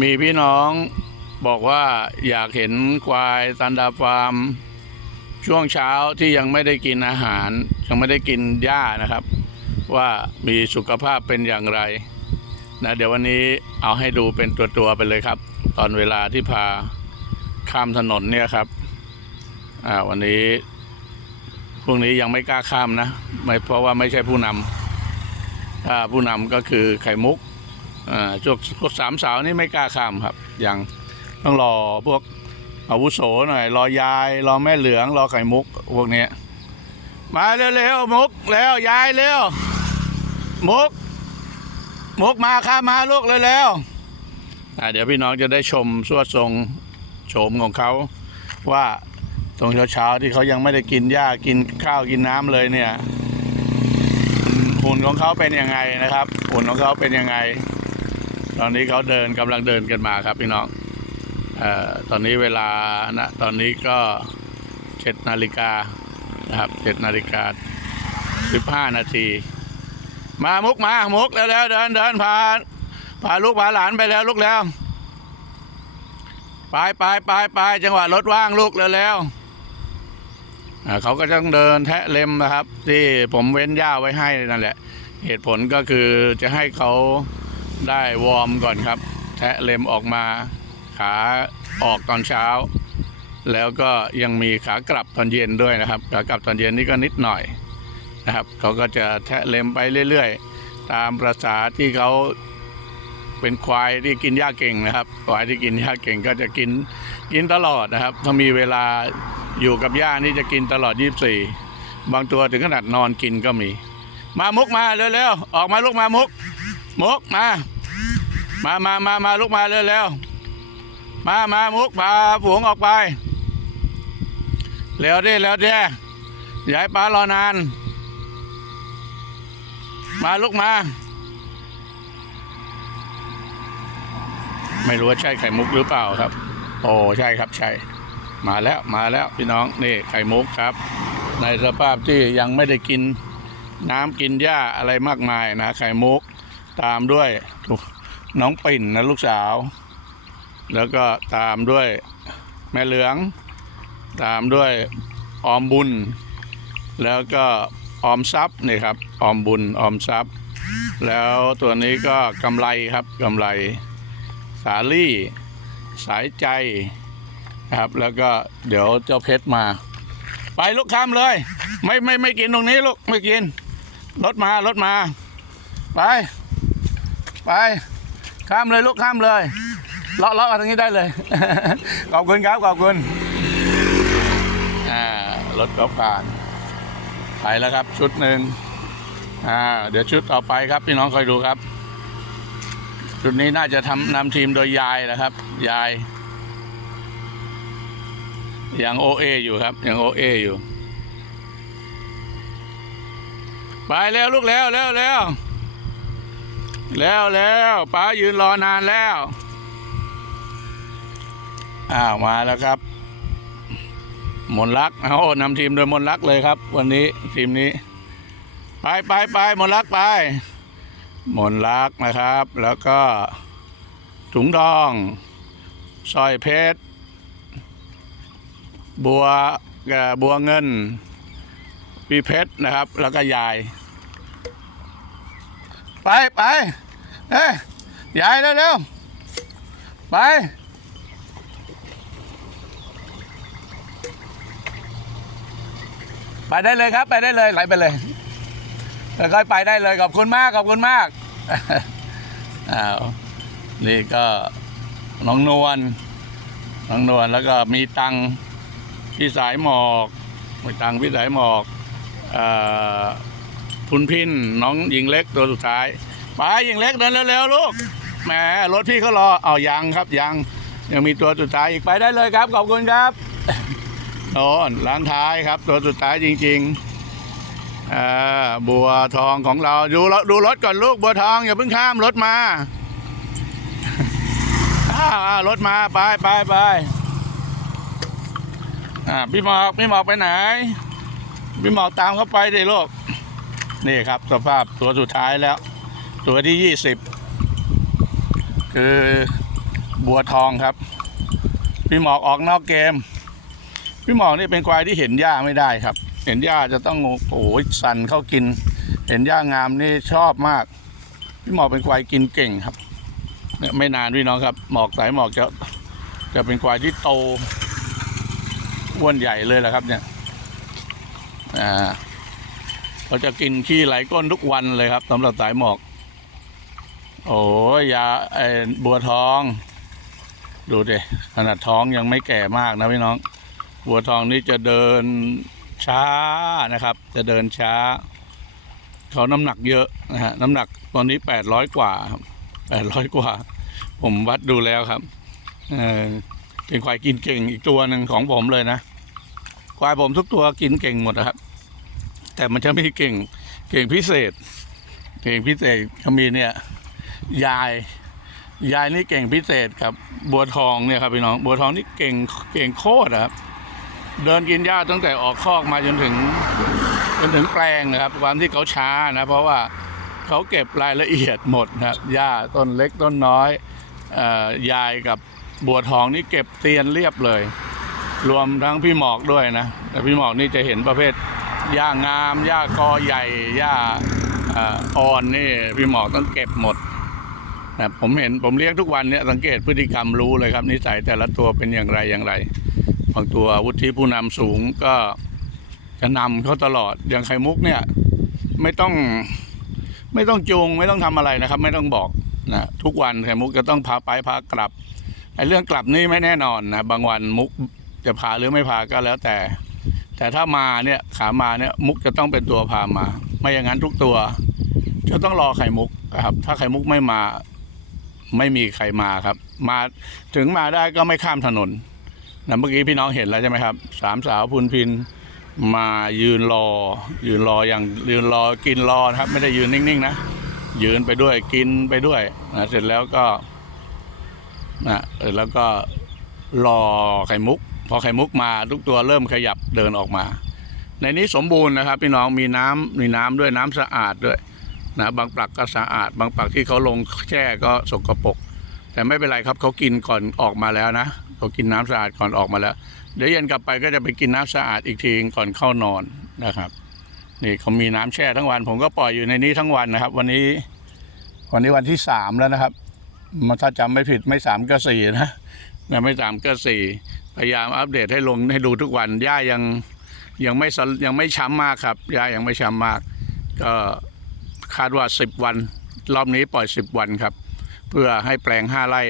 มีพี่น้องบอกว่าอยากเห็นควายซันดาฟาร์ม ช่วงเช้าที่ยังไม่ได้กินอาหาร ยังไม่ได้กินหญ้านะครับ ว่ามีสุขภาพเป็นอย่างไรนะเดี๋ยววันนี้เอาให้ดูเป็นตัวๆไปเลยครับ ตอนเวลาที่พาข้ามถนนเนี่ยครับอ่าวันนี้พวกนี้ยังไม่กล้าข้ามนะไม่เพราะว่าไม่ใช่ผู้นำถ้าผู้นำก็คือไข่มุก พวกพวกสามสาวนี่ไม่กล้าข้ามครับ ยังต้องรอพวกอาวุโสหน่อย รอยาย รอแม่เหลือง รอไข่มุก พวกนี้มาเร็วๆมุกแล้วยายเร็วมุกมุกมาข้ามาลูกเร็วๆอะเดี๋ยวพี่น้องจะได้ชมสวดทรงโฉมของเขาว่าตรงเช้าๆที่เขายังไม่ได้กินหญ้ากินข้าวกินน้ำเลยเนี่ยหุ่นของเขาเป็นยังไงนะครับหุ่นของเขาเป็นยังไง อนนี้เขาเดินกำลังเดินกันมาครับพี่น้องอตอนนี้เวลานะตอนนี้ก็เจ็ดนาฬิกานะครับเจ็ดนาฬิกาสิบห้านาทีมามุกมามุกแล้วแล้วเดินเดินพาพาลูกพาหลานไปแล้วลูกแล้วไปไปไปไปจังหวะรถว่างลูกแล้วแล้วเขาก็ต้องเดินแทะเล็มนะครับ ที่ผมเว้นหญ้าไว้ให้นั่นแหละ เหตุผลก็คือจะให้เขา ได้วอร์มก่อนครับ แทะเล็มออกมาขาออกตอนเช้า แล้วก็ยังมีขากลับตอนเย็นด้วยนะครับ ขากลับตอนเย็นนี่ก็นิดหน่อยนะครับ เขาก็จะแทะเล็มไปเรื่อยๆ ตามประษาที่เขาเป็นควายที่กินหญ้าเก่งนะครับ ควายที่กินหญ้าเก่งก็จะกินกินตลอดนะครับ ถ้ามีเวลาอยู่กับหญ้านี่จะกินตลอด 24 บางตัวถึงขนาดนอนกินก็มี มามุกมาเร็วๆ ออกมาลูกมามุก มุกมา มามามามาลูกมาเร็วๆมามามุกพาฝูงออกไป เร็วดิเร็วดิอย่าให้ป้ารอนาน มาลูกมา ไม่รู้ว่าใช่ไข่มุกหรือเปล่าครับ โอ้ใช่ครับใช่ มาแล้วมาแล้วพี่น้องนี่ไข่มุกครับ ในสภาพที่ยังไม่ได้กินน้ำกินหญ้าอะไรมากมายนะไข่มุก ตามด้วยน้องปิ่นนะลูกสาว แล้วก็ตามด้วยแม่เหลือง ตามด้วยออมบุญ แล้วก็ออมทรัพย์นี่ครับออมบุญออมทรัพย์ แล้วตัวนี้ก็กำไรครับกำไร สาลี่ สายใจครับแล้วก็เดี๋ยวเจ้าเพชรมา ไปลูกข้ามเลย ไม่ไม่ไม่กินตรงนี้ลูกไม่กินรถมารถมา ไป ไป ข้ามเลยลูกข้ามเลยเลาะเลาะมาทางนี้ได้เลย ขอบคุณครับขอบคุณอ่ารถก็ผ่านไปแล้วครับ ชุดหนึ่งอ่าเดี๋ยวชุดต่อไปครับ พี่น้องคอยดูครับ ชุดนี้น่าจะทำนำทีมโดยยายนะครับ ยายยังโอเออยู่ครับยังโอเออยู่ ไปแล้วลูกแล้วแล้วแล้ว แล้วแล้วป้ายืนรอนานแล้ว อ้าว มาแล้วครับ มนลักเอานำทีมโดยมนลักเลยครับ วันนี้ทีมนี้ ไปไปไปมนลักไป มนลักนะครับ แล้วก็ ถุงทองสร้อยเพชร บัวบัวเงินพี่เพชรนะครับ แล้วก็ยาย ไปไปเอ้ยยายเร็วๆไป ไปได้เลยครับ ไปได้เลยไหลไปเลยค่อยๆไปได้เลยขอบคุณมากขอบคุณมากอ้าวนี่ก็น้องนวลน้องนวลแล้วก็มีตังพี่สายหมอกมีตังพี่สายหมอกอ่อ พุนพินน้องหญิงเล็กตัวสุดท้าย ไปหญิงเล็กเดินเร็วๆลูกแหมรถพี่เขารอเอายังครับยังยังมีตัวสุดท้ายอีกไปได้เลยครับขอบคุณครับโน่นล้างท้ายครับ ตัวสุดท้ายจริงๆอ่าบัวทองของเราดูรถดูรถก่อนลูกบัวทองอย่าเพิ่งข้ามรถมาอ้าวอ้าวรถมาไปไปไปอ่าพี่หมอกพี่หมอกไปไหนพี่หมอกตามเข้าไปดิลูก นี่ครับสภาพตัวสุดท้ายแล้ว ตัวที่ยี่สิบคือบัวทองครับ พี่หมอกออกนอกเกม พี่หมอกนี่เป็นควายที่เห็นหญ้าไม่ได้ครับ เห็นหญ้าจะต้องโอ้ยสั่นเข้ากิน เห็นหญ้างามนี่ชอบมาก พี่หมอกเป็นควายกินเก่งครับเนี่ยไม่นานพี่น้องครับ หมอกสายหมอกจะจะเป็นควายที่โตอ้วนใหญ่เลยแหละครับเนี่ยอ่า เขาจะกินขี้ไหลก้นทุกวันเลยครับสำหรับสายหมอก โอ้ยยาไอ้บัวทอง ดูดิขนาดท้องยังไม่แก่มากนะพี่น้อง บัวทองนี่จะเดินช้านะครับ จะเดินช้า เขาน้ำหนักเยอะนะฮะน้ำหนักตอนนี้แปดร้อยกว่าแปดร้อยกว่า ผมวัดดูแล้วครับเออเป็นควายกินเก่งอีกตัวหนึ่งของผมเลยนะควายผมทุกตัวกินเก่งหมดนะครับ แต่มันจะม่เก่งเก่งพิเศษ เก่งพิเศษเขมีเนี่ยยาย ยายนี่เก่งพิเศษครับบัวทองเนี่ยครับพี่น้องบัวทองนี่เก่งเก่งโคตรครับ เดินกินหญ้าตั้งแต่ออกคอกมาจนถึงจนถึงแปลงนะครับ ความที่เขาช้านะเพราะว่าเขาเก็บรายละเอียดหมดนะครับหญ้าต้นเล็กต้นน้อยออยายกับบัวทองนี่เก็บเตียนเรียบเลย รวมทั้งพี่หมอกด้วยนะแต่พี่หมอกนี่จะเห็นประเภท หญ้างามหญ้ากอใหญ่หญ้าอ่อนนี่พี่หมอต้องเก็บหมดนะผมเห็นผมเลี้ยงทุกวันเนี่ยสังเกตพฤติกรรมรู้เลยครับนิสัยแต่ละตัวเป็นอย่างไรอย่างไรบางตัววุฒิผู้นำสูงก็จะนำเขาตลอดอย่างไข่มุกเนี่ยไม่ต้องไม่ต้องจูงไม่ต้องทำอะไรนะครับ ไม่ต้องบอกนะทุกวันไข่มุกจะต้องพาไปพากลับไอ้เรื่องกลับนี่ไม่แน่นอนนะบางวันมุกจะพาหรือไม่พาก็แล้วแต่ แต่ถ้ามาเนี่ยขามาเนี่ยมุกจะต้องเป็นตัวพามา ไม่อย่างนั้นทุกตัว จะต้องรอไข่มุกครับ ถ้าไข่มุกไม่มา ไม่มีใครมาครับ มาถึงมาได้ก็ไม่ข้ามถนนนะเมื่อกี้พี่น้องเห็นแล้วใช่ไหมครับ สามสาวพุนพินมายืนรอ ยืนรออย่างยืนรอกินรอนะครับ ไม่ได้ยืนนิ่งๆนะยืนไปด้วยกินไปด้วยนะเสร็จแล้วก็นะแล้วก็รอไข่มุก อไข่มุกมาทุกตัวเริ่มขยับเดินออกมา ในนี้สมบูรณ์นะครับ พี่น้องมีน้ำมีน้ำด้วยน้ำสะอาดด้วยนะบางปลักก็สะอาด บางปลักที่เขาลงแช่ก็สกปรกแต่ไม่เป็นไรครับเขากินก่อนออกมาแล้วนะเขากินน้ำสะอาดก่อนออกมาแล้ว เดี๋ยวเย็นกลับไปก็จะไปกินน้ำสะอาดอีกทีก่อนเข้านอนนะครับนี่เขามีน้ำแช่ทั้งวัน ผมก็ปล่อยอยู่ในนี้ทั้งวันนะครับ วันนี้วันนี้วันที่สามแล้วนะครับมาถ้าจำไม่ผิดไม่สามก็สี่นะนะไม่สามก็สี่ พยายามอัปเดตให้ลงให้ดูทุกวันหญ้ายังยังไม่ยังไม่ช้ำมากครับหญ้ายังไม่ช้ำมาก ก็คาดว่าสิบวัน รอบนี้ปล่อยสิบวันครับ เพื่อให้แปลงห้าไร่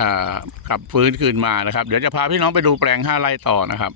อ่ากลับฟื้นคืนมานะครับ เดี๋ยวจะพาพี่น้องไปดูแปลงห้าไร่ต่อนะครับ